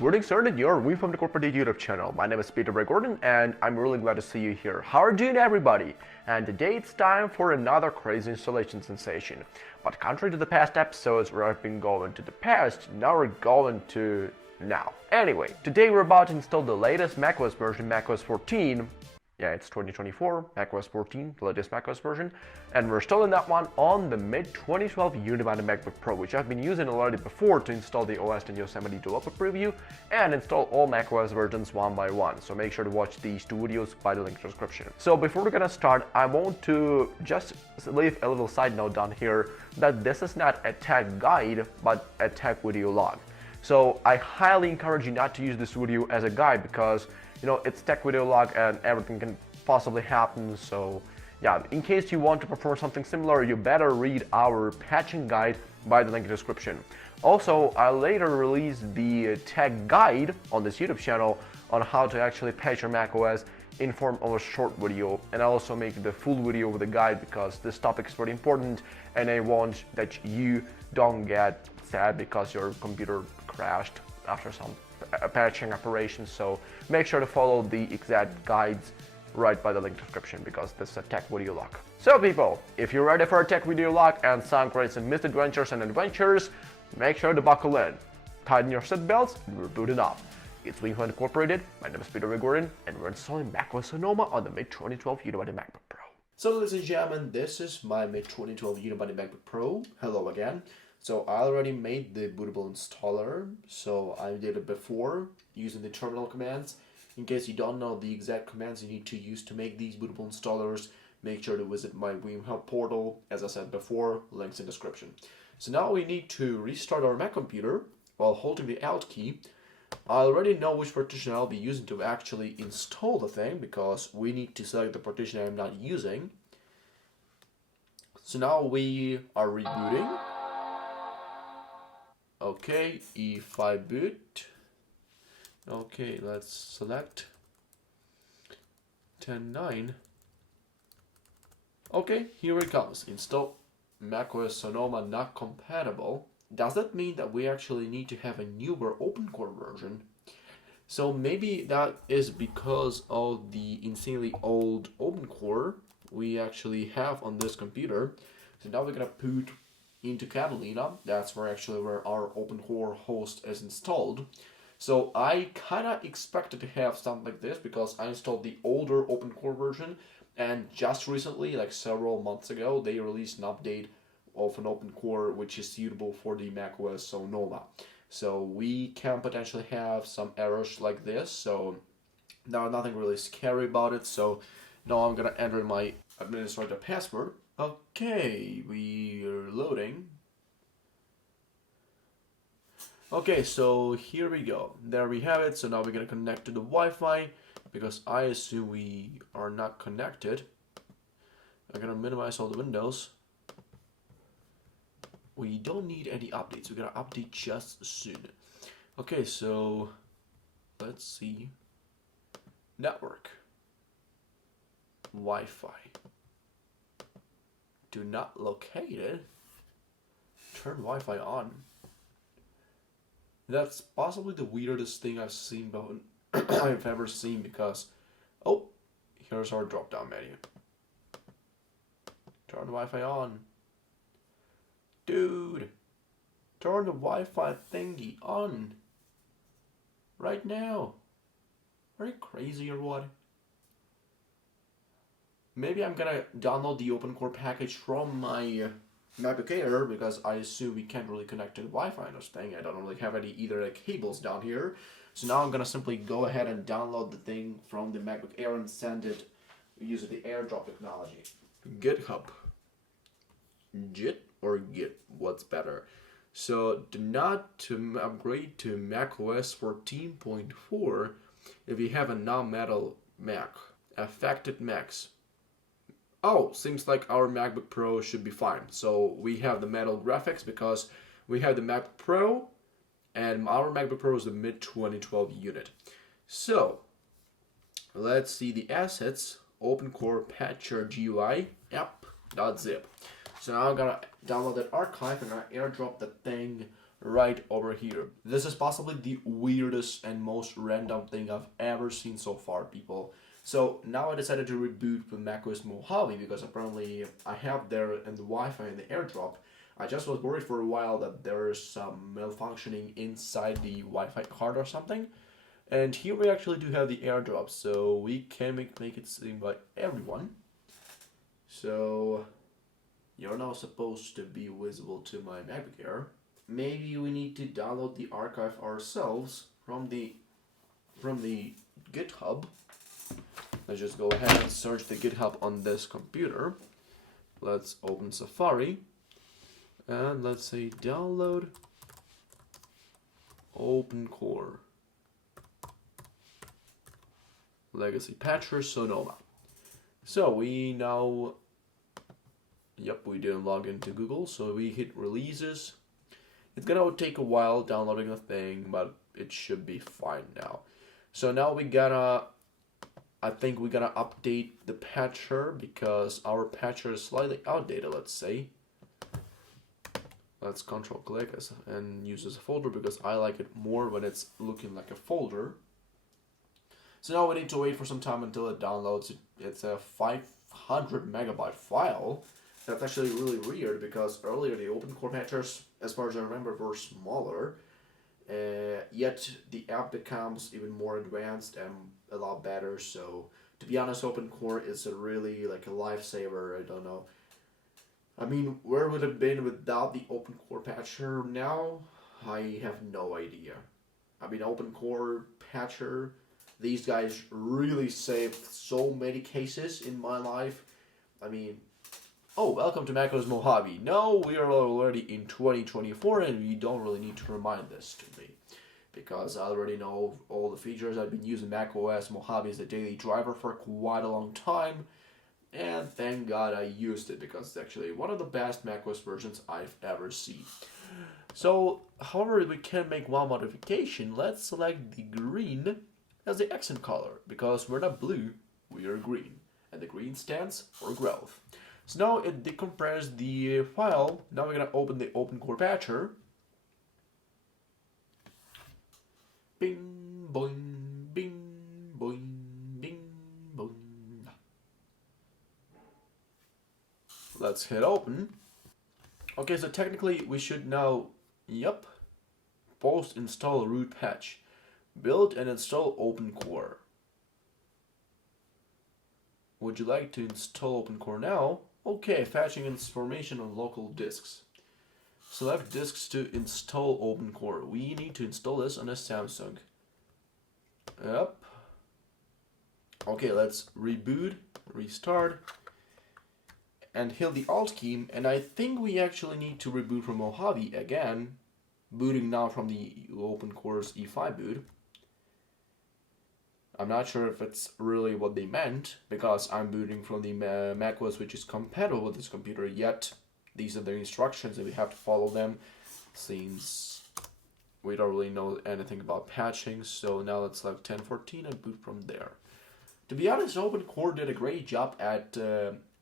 Greetings, sir, to your VMflame Corporate YouTube channel. My name is Peter Gordon, and I'm really glad to see you here. How are you doing, everybody? And today it's time for another crazy installation sensation. But contrary to the past episodes where I've been going to the past, now we're going to now. Anyway, today we're about to install the latest macOS version, macOS 14. Yeah, it's 2024, macOS 14, the latest macOS version, and we're installing that one on the mid-2012 unit on the MacBook Pro, which I've been using already before to install the OS and Yosemite developer preview and install all macOS versions one by one. So make sure to watch these two videos by the link in the description. So before we're gonna start, I want to just leave a little side note down here that this is not a tech guide, but a tech video log. So I highly encourage you not to use this video as a guide because it's tech video log and everything can possibly happen. So yeah, in case you want to perform something similar, you better read our patching guide by the link in the description. Also, I later released the tech guide on this YouTube channel on how to actually patch your macOS in form of a short video, and I also make the full video with the guide because this topic is very important and I want that you don't get sad because your computer crashed after some patching operation. So make sure to follow the exact guides right by the link description because this is a tech video log. So people, if you're ready for a tech video log and some great misadventures and adventures, make sure to buckle in, tighten your seatbelts, and we're booting off. It's VMflame Incorporated, my name is Peter Gordon, and we're installing macOS SONOMA on the mid-2012 Unibody MacBook Pro. So ladies and gentlemen, this is my mid-2012 Unibody MacBook Pro. Hello again. So I already made the bootable installer, so I did it before using the terminal commands. In case you don't know the exact commands you need to use to make these bootable installers, make sure to visit my VMHELP portal, as I said before, links in description. So now we need to restart our Mac computer while holding the Alt key. I already know which partition I'll be using to actually install the thing because we need to select the partition I'm not using. So now we are rebooting. Okay, E5 boot. Okay, let's select 10.9. Okay, here it comes. Install macOS SONOMA not compatible. Does that mean that we actually need to have a newer OPENCORE version? So maybe that is because of the insanely old OPENCORE we actually have on this computer. So now we're gonna put into Catalina. That's where our OPENCORE host is installed. So I kinda expected to have something like this because I installed the older OPENCORE version, and just recently, like several months ago, they released an update of an OPENCORE which is suitable for the macOS SONOMA. So we can potentially have some errors like this. So now nothing really scary about it. So now I'm gonna enter my administrator password. Okay, we're loading. Okay, so here we go. There we have it. So now we're gonna connect to the Wi-Fi because I assume we are not connected. I'm gonna minimize all the windows. We don't need any updates. We're gonna update just soon. Okay, so let's see. Network. Wi-Fi. Do not locate it. Turn Wi-Fi on. That's possibly the weirdest thing I've ever seen because, oh, here's our drop-down menu. Turn the Wi-Fi on. Dude, turn the Wi-Fi thingy on. Right now. Are you crazy or what? Maybe I'm gonna download the OPENCORE package from my MacBook Air because I assume we can't really connect to the Wi-Fi on this thing. I don't really have any either cables down here. So now I'm gonna simply go ahead and download the thing from the MacBook Air and send it using the AirDrop technology. GitHub. Git or Git, what's better? So do not upgrade to macOS 14.4 if you have a non-metal Mac. Affected Macs. Oh, seems like our MacBook Pro should be fine. So we have the metal graphics because we have the MacBook Pro and our MacBook Pro is the mid-2012 unit. So let's see the assets. OPENCORE patcher GUI app.zip. So now I'm gonna download that archive and I airdrop the thing right over here. This is possibly the weirdest and most random thing I've ever seen so far, people. So now I decided to reboot with macOS Mojave because apparently I have there in the Wi-Fi and the AirDrop. I just was worried for a while that there's some malfunctioning inside the Wi-Fi card or something. And here we actually do have the AirDrop, so we can make it seen by everyone. So you're now supposed to be visible to my MacBook Air. Maybe we need to download the archive ourselves from the GitHub. Let's just go ahead and search the GitHub on this computer. Let's open Safari and let's say download OPENCORE Legacy Patcher SONOMA. So we now, yep, we didn't log into Google, so we hit releases. It's gonna take a while downloading the thing, but it should be fine now. So now I think we gotta update the patcher because our patcher is slightly outdated, let's say. Let's control click and use as a folder because I like it more when it's looking like a folder. So now we need to wait for some time until it downloads. It's a 500 megabyte file. That's actually really weird because earlier the OpenCore patchers, as far as I remember, were smaller. Yet the app becomes even more advanced and a lot better. So to be honest, OpenCore is a really like a lifesaver. I don't know. I mean, where would it have been without the OpenCore patcher now? I have no idea. I mean, OpenCore patcher, these guys really saved so many cases in my life. I mean, oh, welcome to macOS Mojave. No, we are already in 2024 and you don't really need to remind this to me. Because I already know all the features. I've been using macOS Mojave as a daily driver for quite a long time. And thank God I used it because it's actually one of the best macOS versions I've ever seen. So, however, we can make one modification. Let's select the green as the accent color because we're not blue, we are green. And the green stands for growth. So now it decompressed the file. Now we're going to open the OpenCore patcher. Bing, boing, bing, boing, bing, boing. Let's hit open. Okay, so technically we should now, yep, post install root patch. Build and install OpenCore. Would you like to install OpenCore now? Okay, fetching information on local disks. Select disks to install OpenCore. We need to install this on a Samsung. Yep. Okay, let's reboot, restart, and hit the Alt key. And I think we actually need to reboot from Mojave again, booting now from the OpenCore's E5 boot. I'm not sure if it's really what they meant because I'm booting from the macOS which is compatible with this computer, yet these are the instructions and we have to follow them since we don't really know anything about patching. So now let's select 1014 and boot from there. To be honest, OpenCore did a great job at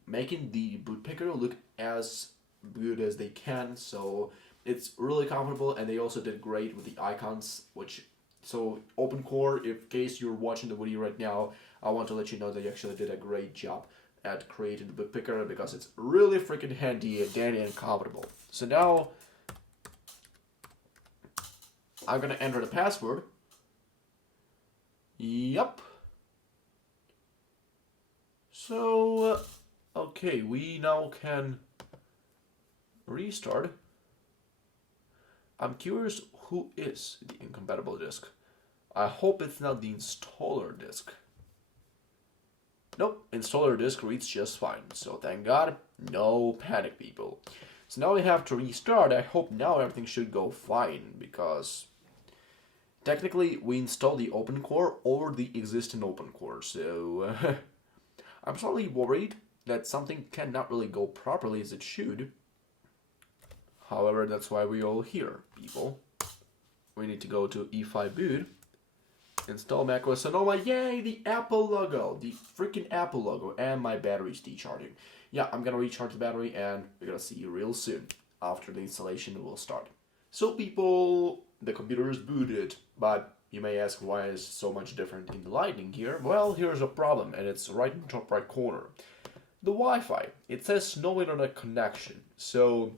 making the boot picker look as good as they can, so it's really comfortable, and they also did great with the icons, which so OpenCore, in case you're watching the video right now, I want to let you know that you actually did a great job at creating the boot picker because it's really freaking handy, dandy, and comfortable. So now I'm gonna enter the password. Yep. So okay, we now can restart. I'm curious who is the incompatible disk. I hope it's not the installer disk. Nope, installer disk reads just fine. So thank God, no panic, people. So now we have to restart. I hope now everything should go fine because technically we installed the OpenCore over the existing OpenCore. So I'm slightly worried that something cannot really go properly as it should. However, that's why we're all here, people. We need to go to E5 boot, install macOS Sonoma. Yay, the Apple logo, the freaking Apple logo, and my battery's decharging. Yeah, I'm gonna recharge the battery, and we're gonna see you real soon after the installation will start. So people, the computer is booted, but you may ask why is so much different in the lighting here? Well, here's a problem, and it's right in the top right corner. The Wi-Fi, it says no internet connection. So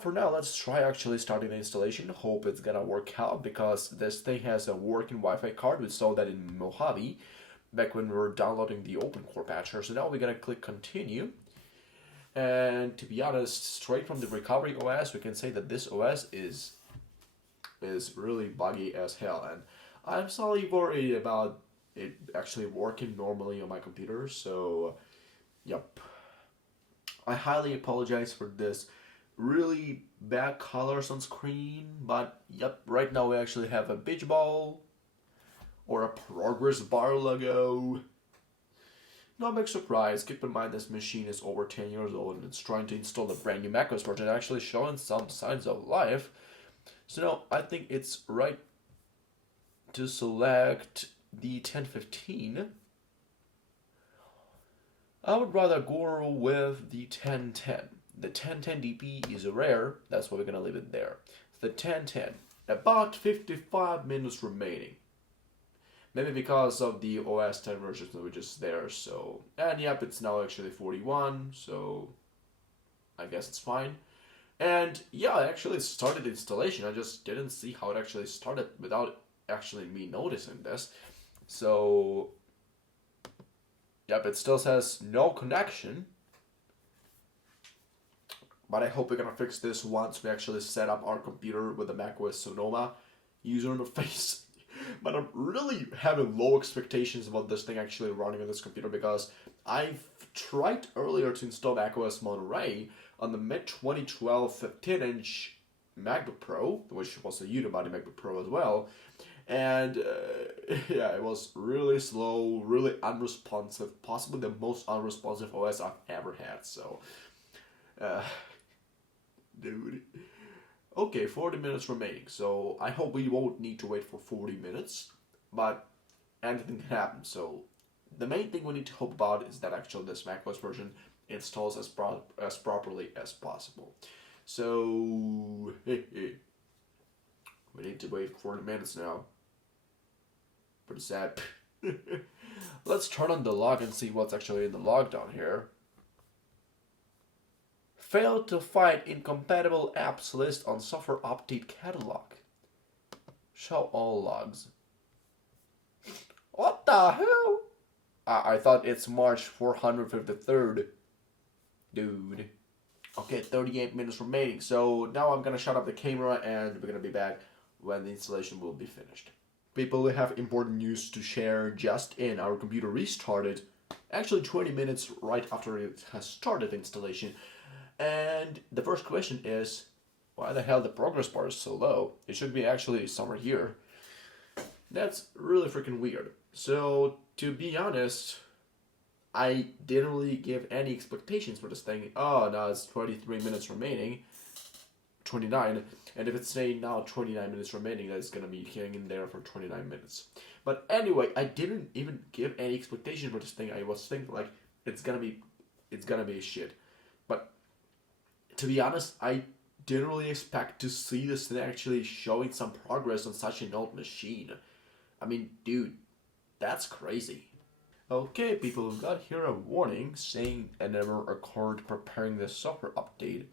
for now, let's try actually starting the installation. Hope it's gonna work out because this thing has a working Wi-Fi card. We saw that in Mojave back when we were downloading the OPENCORE patcher. So now we're gonna click continue. And to be honest, straight from the recovery OS, we can say that this OS is really buggy as hell, and I'm slightly worried about it actually working normally on my computer. So, yep. I highly apologize for this really bad colors on screen, but yep, right now we actually have a beach ball or a progress bar logo. No big surprise, keep in mind this machine is over 10 years old and it's trying to install a brand new MACOS version, actually showing some signs of life. So now I think it's right to select the 1015. I would rather go with the 1010. The 1010 DP is rare, that's why we're gonna leave it there. The 1010, about 55 minutes remaining. Maybe because of the OS 10 version which is there, so... And yep, it's now actually 41, so... I guess it's fine. And yeah, I actually started the installation, I just didn't see how it actually started without actually me noticing this. So... Yep, it still says no connection. But I hope we're gonna fix this once we actually set up our computer with the macOS Sonoma user interface. But I'm really having low expectations about this thing actually running on this computer because I've tried earlier to install macOS Monterey on the mid-2012 15-inch MacBook Pro, which was a unibody MacBook Pro as well. And yeah, it was really slow, really unresponsive, possibly the most unresponsive OS I've ever had. So, dude. Okay, 40 minutes remaining, so I hope we won't need to wait for 40 minutes, but anything can happen. So the main thing we need to hope about is that actually this macOS version installs as properly as possible. So we need to wait 40 minutes now. Pretty sad. Let's turn on the log and see what's actually in the log down here. Failed to find incompatible apps list on software update catalog. Show all logs. What the hell? I thought it's March 453rd. Dude. Okay, 38 minutes remaining. So now I'm gonna shut up the camera and we're gonna be back when the installation will be finished. People, we have important news to share. Just in, our computer restarted. Actually 20 minutes right after it has started installation. And the first question is, why the hell the progress bar is so low? It should be actually somewhere here. That's really freaking weird. So, to be honest, I didn't really give any expectations for this thing. Oh, now it's 23 minutes remaining. 29. And if it's saying now 29 minutes remaining, that's gonna be hanging in there for 29 minutes. But anyway, I didn't even give any expectation for this thing. I was thinking like, it's gonna be shit. But to be honest, I didn't really expect to see this thing actually showing some progress on such an old machine. I mean, dude, that's crazy. Okay, people, we've got here a warning saying an error occurred preparing the software update,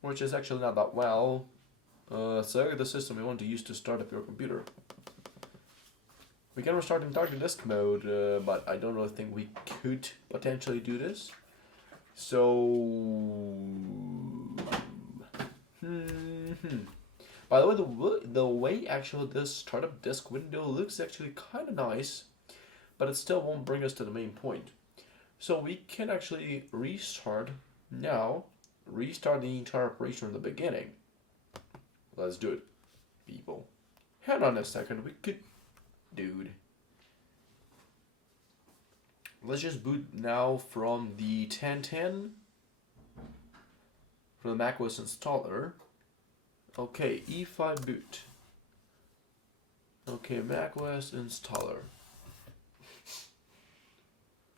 which is actually not that well. Select the system you want to use to start up your computer. We can restart in target disk mode, but I don't really think we could potentially do this. So, by the way, the way actually this startup disk window looks actually kind of nice, but it still won't bring us to the main point. So we can actually restart now, restart the entire operation from the beginning. Let's do it, people. Hang on a second, we could, dude. Let's just boot now from the 1010, from the macOS installer. Okay, E5 boot. Okay, macOS installer.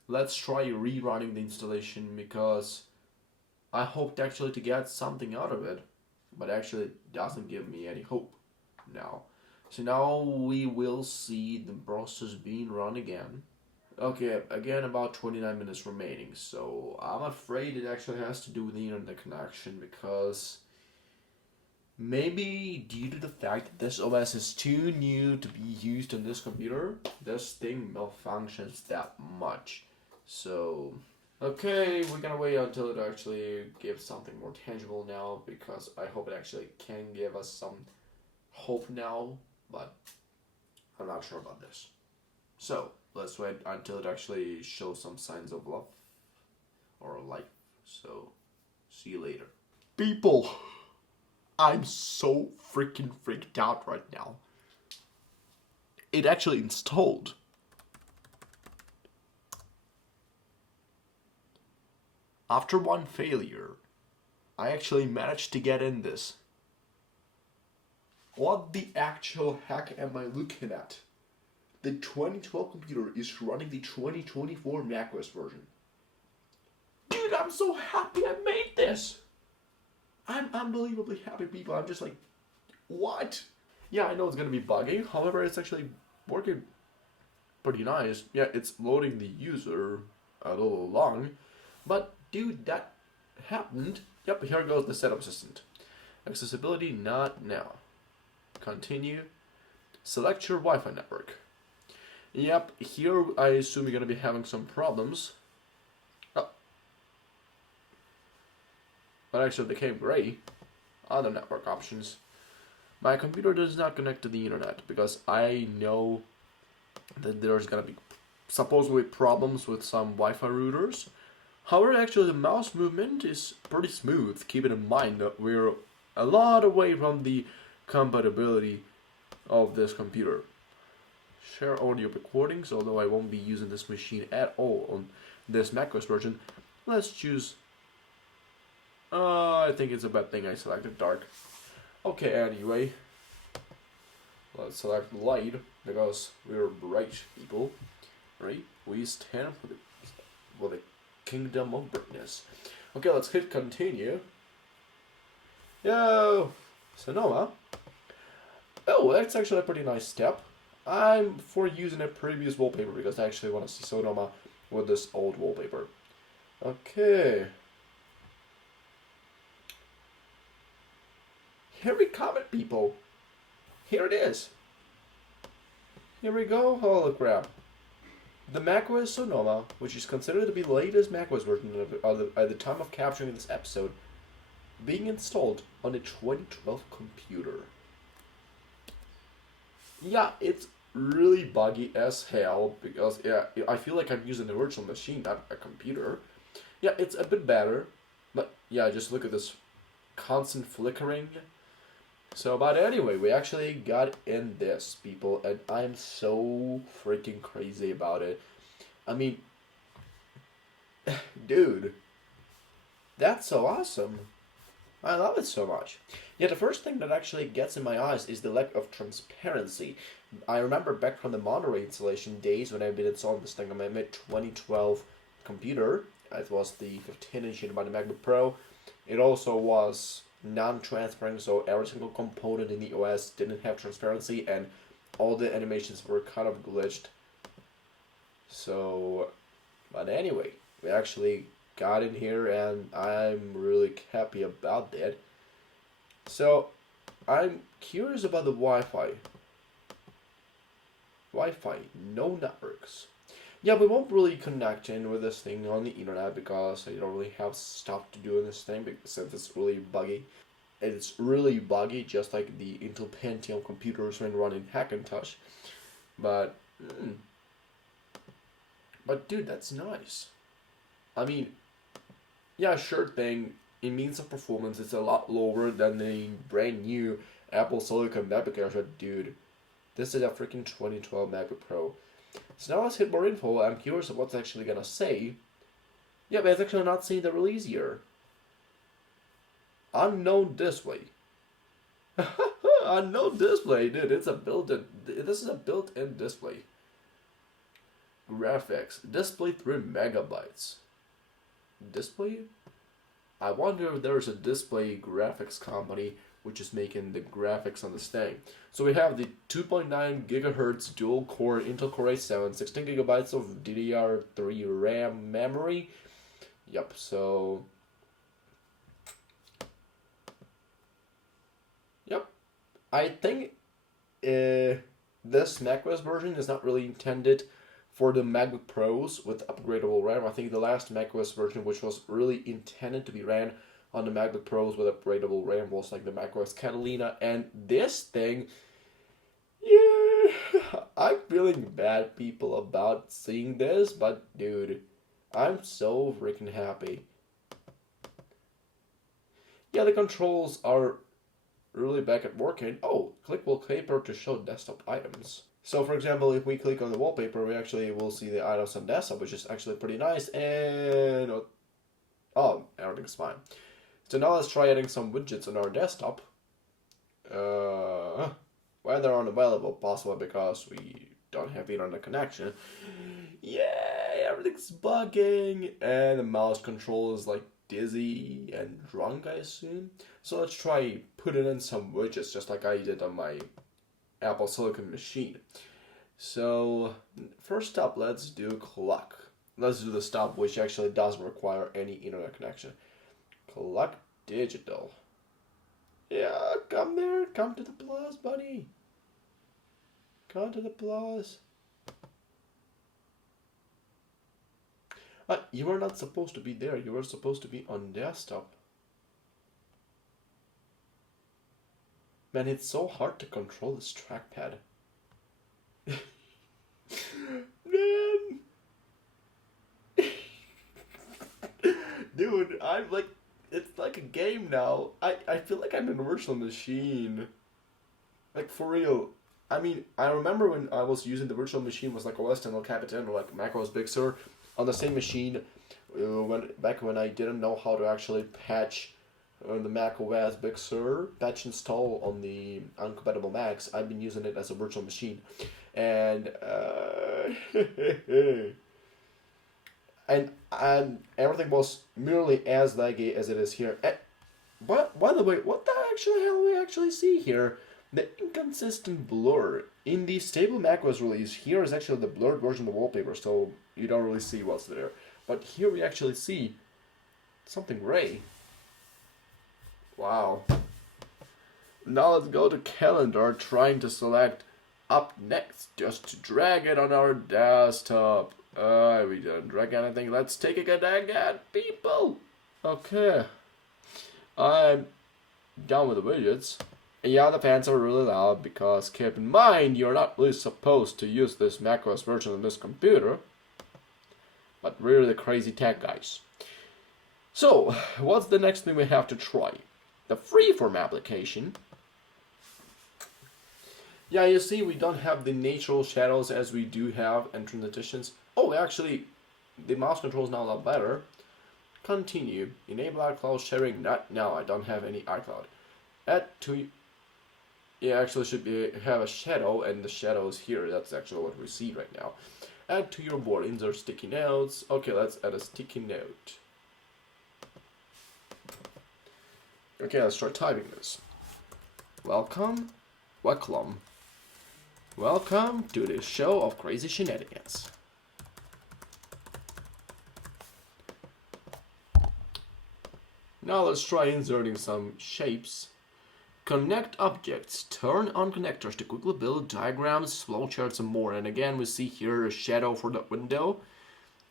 Let's try rerunning the installation because I hoped actually to get something out of it. but actually it doesn't give me any hope now. So now we will see the process being run again. Okay, again about 29 minutes remaining, so I'm afraid it actually has to do with the internet connection, because maybe due to the fact that this OS is too new to be used on this computer, this thing malfunctions that much. So, okay, we're gonna wait until it actually gives something more tangible now, because I hope it actually can give us some hope now, but I'm not sure about this. So, let's wait until it actually shows some signs of love or life. So, see you later. People, I'm so freaking freaked out right now. It actually installed. After one failure, I actually managed to get in this. What the actual heck am I looking at? The 2012 computer is running the 2024 macOS version. Dude, I'm so happy I made this! I'm unbelievably happy, people. I'm just like, what? Yeah, I know it's gonna be buggy. However, it's actually working pretty nice. Yeah, it's loading the user a little long. But, dude, that happened. Yep, here goes the setup assistant. Accessibility, not now. Continue. Select your Wi-Fi network. Yep, here I assume you're gonna be having some problems. Oh. But actually it became gray. Other network options. My computer does not connect to the internet because I know that there's gonna be supposedly problems with some Wi-Fi routers. However, actually the mouse movement is pretty smooth, keeping in mind that we're a lot away from the compatibility of this computer. Share audio recordings, although I won't be using this machine at all on this macOS version. Let's choose, I think it's a bad thing I selected dark. Okay, anyway, let's select light, because we're bright people, right? We stand for the kingdom of brightness. Okay, let's hit continue. Yo, Sonoma. Oh, that's actually a pretty nice step. I'm for using a previous wallpaper because I actually want to see Sonoma with this old wallpaper. Okay. Here we come, it, people. Here it is. Here we go, hologram. The macOS Sonoma, which is considered to be the latest macOS version at the time of capturing this episode, being installed on a 2012 computer. Yeah, it's really buggy as hell because yeah, I feel like I'm using a virtual machine, not a computer. Yeah, it's a bit better, but yeah, just look at this constant flickering. So, but anyway, we actually got in this, people, and I'm so freaking crazy about it. I mean, dude, that's so awesome. I love it so much. Yeah, the first thing that actually gets in my eyes is the lack of transparency. I remember back from the Monterey installation days when I've been installing this thing on my mid-2012 computer. It was the 15-inch by the MacBook Pro. It also was non-transparent, so every single component in the OS didn't have transparency, and all the animations were kind of glitched. So, but anyway, we actually got in here and I'm really happy about that. So I'm curious about the Wi-Fi, no networks. Yeah, we won't really connect in with this thing on the internet because I don't really have stuff to do in this thing since it's really buggy. It's really buggy, just like the Intel Pentium computers when running Hackintosh. But dude, that's nice. I mean, yeah, sure thing. In means of performance, it's a lot lower than the brand new Apple Silicon MacBook Air. Dude, this is a freaking 2012 MacBook Pro. So now let's hit more info. I'm curious of what's actually gonna say. Yeah, but it's actually not saying the release year. Unknown display. Unknown display, dude. It's a built-in. This is a built-in display. Graphics. Display 3 megabytes. Display? I wonder if there's a display graphics company which is making the graphics on this thing. So we have the 2.9 gigahertz dual core Intel Core i7, 16 gigabytes of DDR3 RAM memory. Yep, so yep. I think this macOS version is not really intended for the MacBook Pros with upgradable RAM. I think the last macOS version, which was really intended to be ran on the MacBook Pros with upgradable RAM, was like the macOS Catalina. And this thing, yeah, I'm feeling bad, people, about seeing this, but dude, I'm so freaking happy. Yeah, the controls are really back at working. Oh, click wallpaper to show desktop items. So for example, if we click on the wallpaper, we actually will see the items on desktop, which is actually pretty nice. And oh, everything's fine. So now let's try adding some widgets on our desktop. When they're unavailable, possibly because we don't have internet connection. Yay, everything's bugging, and the mouse control is like dizzy and drunk, I assume. So let's try putting in some widgets just like I did on my Apple Silicon machine. So first up, let's do clock. Let's do the stuff which actually doesn't require any internet connection. Clock digital. Yeah, come there. Come to the plus, buddy. Come to the plus. You were not supposed to be there. You were supposed to be on desktop. Man, it's so hard to control this trackpad. Man. Dude, I'm like, it's like a game now. I feel like I'm in a virtual machine. Like, for real. I mean, I remember when I was using the virtual machine was like OS X El Capitan or like MACOS Big Sur on the same machine back when I didn't know how to actually patch the macOS Big Sur, patch install on the uncompatible Macs. I've been using it as a virtual machine. And and everything was merely as laggy as it is here. But by the way, what the actual hell do we actually see here? The inconsistent blur. In the stable macOS release, here is actually the blurred version of the wallpaper, so you don't really see what's there. But here we actually see something gray. Wow. Now let's go to calendar, trying to select up next, just to drag it on our desktop. We didn't drag anything. Let's take it again, people. Okay. I'm done with the widgets. Yeah, the fans are really loud because keep in mind you're not really supposed to use this macOS version on this computer. But we're the crazy tech guys. So, what's the next thing we have to try? The freeform application. Yeah, you see we don't have the natural shadows as we do have in transitions. Oh, actually, the mouse control is now a lot better. Continue. Enable iCloud sharing. Not now, I don't have any iCloud. Add to... Yeah, actually should have a shadow, and the shadow is here. That's actually what we see right now. Add to your board. Insert sticky notes. Okay, let's add a sticky note. Okay, let's try typing this. Welcome to the show of crazy shenanigans. Now let's try inserting some shapes. Connect objects. Turn on connectors to quickly build diagrams, flowcharts, and more. And again, we see here a shadow for the window.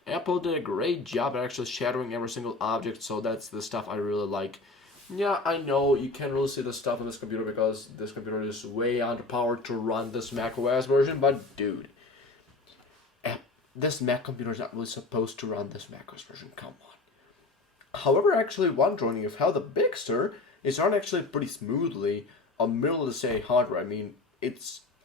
Apple did a great job at actually shadowing every single object, so that's the stuff I really like. Yeah, I know you can't really see the stuff on this computer because this computer is way underpowered to run this macOS version, but dude, this Mac computer is not really supposed to run this macOS version, come on. However, actually wondering if how the Big Sur is run actually pretty smoothly on middle of the same hardware. I mean,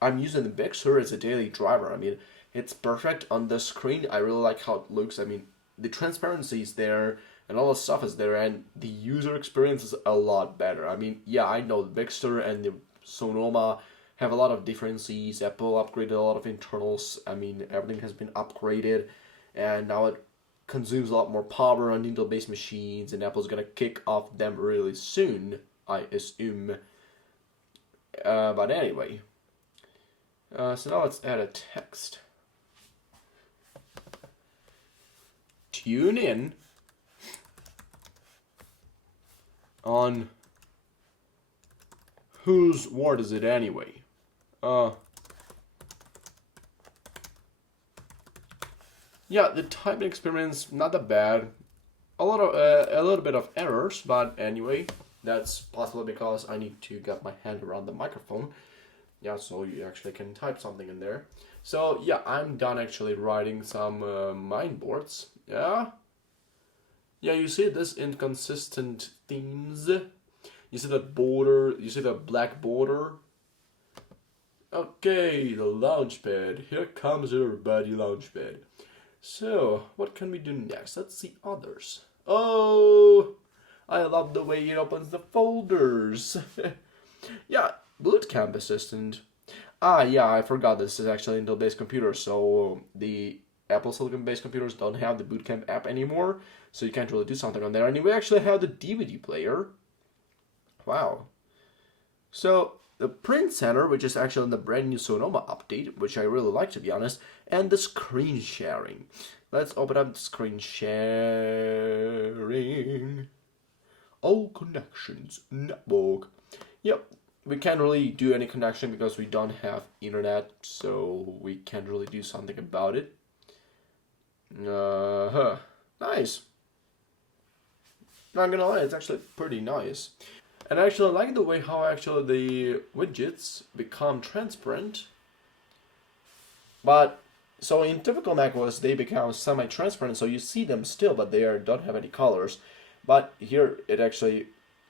I'm using the Big Sur as a daily driver. I mean, it's perfect on the screen. I really like how it looks. I mean, the transparency is there and all the stuff is there, and the user experience is a lot better. I mean, yeah, I know the Big Sur and the Sonoma have a lot of differences. Apple upgraded a lot of internals. I mean, everything has been upgraded, and now consumes a lot more power on Intel-based machines, and Apple's gonna kick off them really soon, I assume. But anyway, so now let's add a text. Tune in on whose word is it anyway? Yeah, the typing experience not that bad. A little bit of errors, but anyway, that's possibly because I need to get my hand around the microphone. Yeah, so you actually can type something in there. So yeah, I'm done actually writing some mind boards. Yeah, you see this inconsistent themes. You see that border. You see the black border. Okay, the launchpad. Here comes everybody, launchpad. So, what can we do next? Let's see others. Oh, I love the way it opens the folders. Yeah, Bootcamp Assistant. Yeah, I forgot this is actually Intel-based computer, so the Apple Silicon-based computers don't have the Bootcamp app anymore, so you can't really do something on there. And we actually have the DVD player. Wow. So, the Print Center, which is actually in the brand new Sonoma update, which I really like, to be honest, and the screen sharing. Let's open up the screen sharing. All connections, network. Yep, we can't really do any connection because we don't have internet, so we can't really do something about it. Nice. Not gonna lie, it's actually pretty nice. And I actually like the way how actually the widgets become transparent. But, so in typical macOS, they become semi-transparent, so you see them still, but they don't have any colors. But here, it actually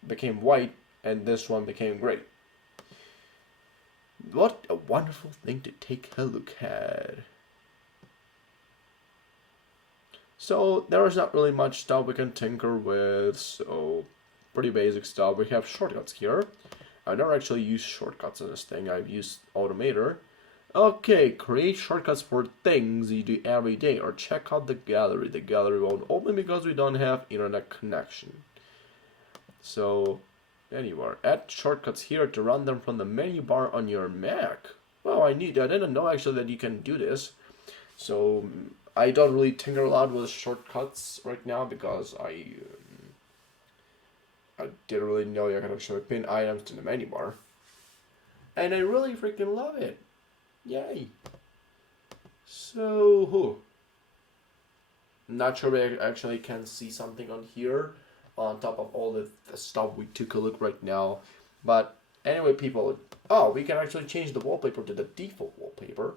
became white, and this one became gray. What a wonderful thing to take a look at. So, there is not really much stuff we can tinker with, so pretty basic stuff. We have shortcuts here. I've never actually used shortcuts in this thing. I've used Automator. Okay, create shortcuts for things you do every day, or check out the gallery. The gallery won't open because we don't have internet connection. So, anywhere. Add shortcuts here to run them from the menu bar on your Mac. Well, I didn't know actually that you can do this. So, I don't really tinker a lot with shortcuts right now because I didn't really know you can actually pin items to the menu bar. And I really freaking love it. Yay. So, not sure we actually can see something on here on top of all the stuff we took a look right now. But anyway, people, we can actually change the wallpaper to the default wallpaper.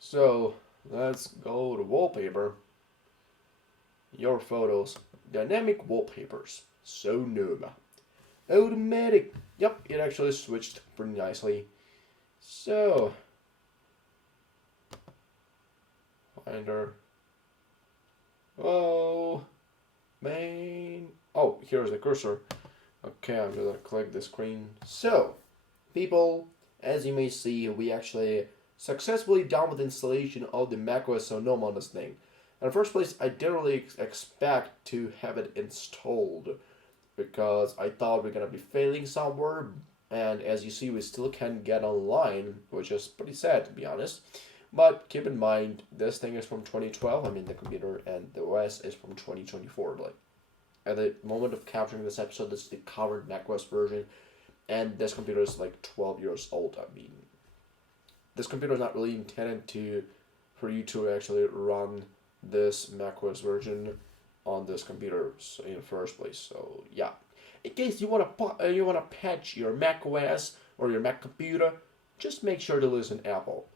So, let's go to wallpaper. Your photos. Dynamic wallpapers. Sonoma. Automatic. Yep, it actually switched pretty nicely. So, Finder. Oh, main. Oh, here's the cursor. Okay, I'm gonna click the screen. So, people, as you may see, we actually successfully done with installation of the macOS Sonoma on this thing. In the first place, I didn't really expect to have it installed because I thought we're gonna be failing somewhere, and as you see, we still can't get online, which is pretty sad, to be honest. But keep in mind, this thing is from 2012, I mean the computer, and the OS is from 2024. Like, at the moment of capturing this episode, this is the current macOS version, and this computer is like 12 years old. I mean, this computer is not really intended for you to actually run this macOS version on this computer in the first place. So yeah, in case you wanna patch your macOS or your Mac computer, just make sure to listen Apple.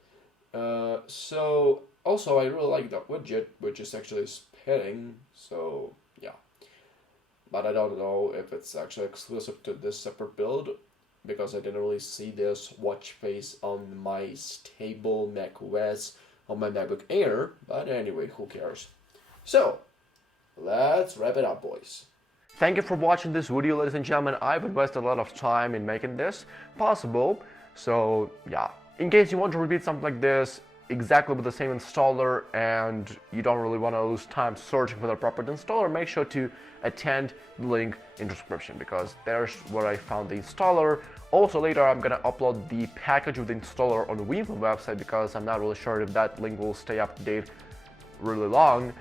So also I really like that widget, which is actually spinning. So yeah, but I don't know if it's actually exclusive to this separate build because I didn't really see this watch face on my stable macOS on my MacBook Air, but anyway, who cares? So, let's wrap it up, boys. Thank you for watching this video, ladies and gentlemen. I've invested a lot of time in making this possible. So, yeah, in case you want to repeat something like this, exactly with the same installer and you don't really want to lose time searching for the proper installer, make sure to attend the link in description, because there's where I found the installer. Also later I'm gonna upload the package with the installer on the VMflame website, because I'm not really sure if that link will stay up to date really long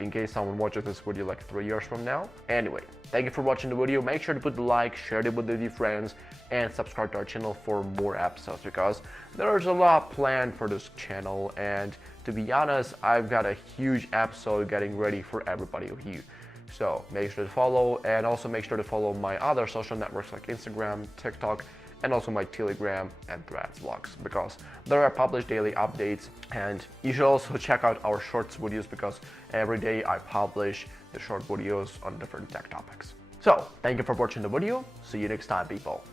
in case someone watches this video like 3 years from now. Anyway, thank you for watching the video. Make sure to put the like, share it with your friends, and subscribe to our channel for more episodes, because there's a lot planned for this channel, and to be honest, I've got a huge episode getting ready for everybody of you. So make sure to follow, and also make sure to follow my other social networks like Instagram, TikTok, and also my Telegram and Threads vlogs, because there are published daily updates. And you should also check out our shorts videos, because every day I publish the short videos on different tech topics. So thank you for watching the video. See you next time, people.